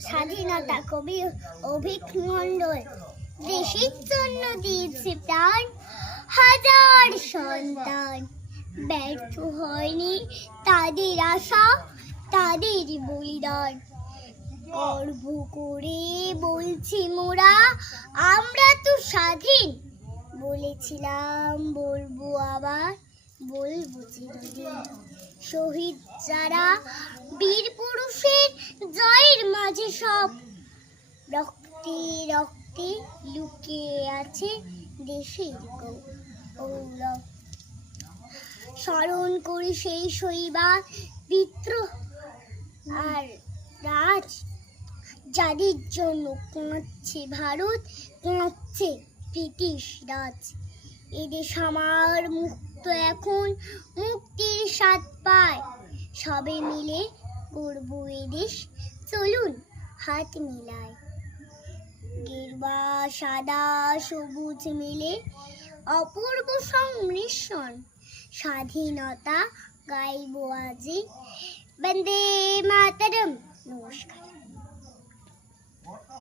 স্বাধীনতা কবি অভিক মণ্ডল দেশের জন্য দিয়েছে প্রাণ, হাজার সন্তান ব্যর্থ হয়নি তাদের আশা, তাদের বলিদান। গর্ব করে বলছি মোরা, আমরা তো স্বাধীন। বলেছিলাম বলবো আবার, বলবো চিরদিন। শহীদ যারা বীর পুরুষের জয়ের মাঝে সব, রক্তে রক্তে লুকিয়ে আছে দেশের গৌরব। স্মরণ করি সেই শৈবাল বিদ্রোহ আর রাজ, যাদের জন্য কাঁদছে ভারত, কাঁদছে ব্রিটিশ রাজ। এদেশ আমার মুক্ত এখন, মুক্তির স্বাদ পায়। সবে মিলে গর্ব এদেশ, চলুন হাত মিলায়। গেরুয়া সাদা সবুজ মিলে অপূর্ব সংমিশ্রণ, স্বাধীনতা গাইব আজি। বন্দে মাতরম। নমস্কার।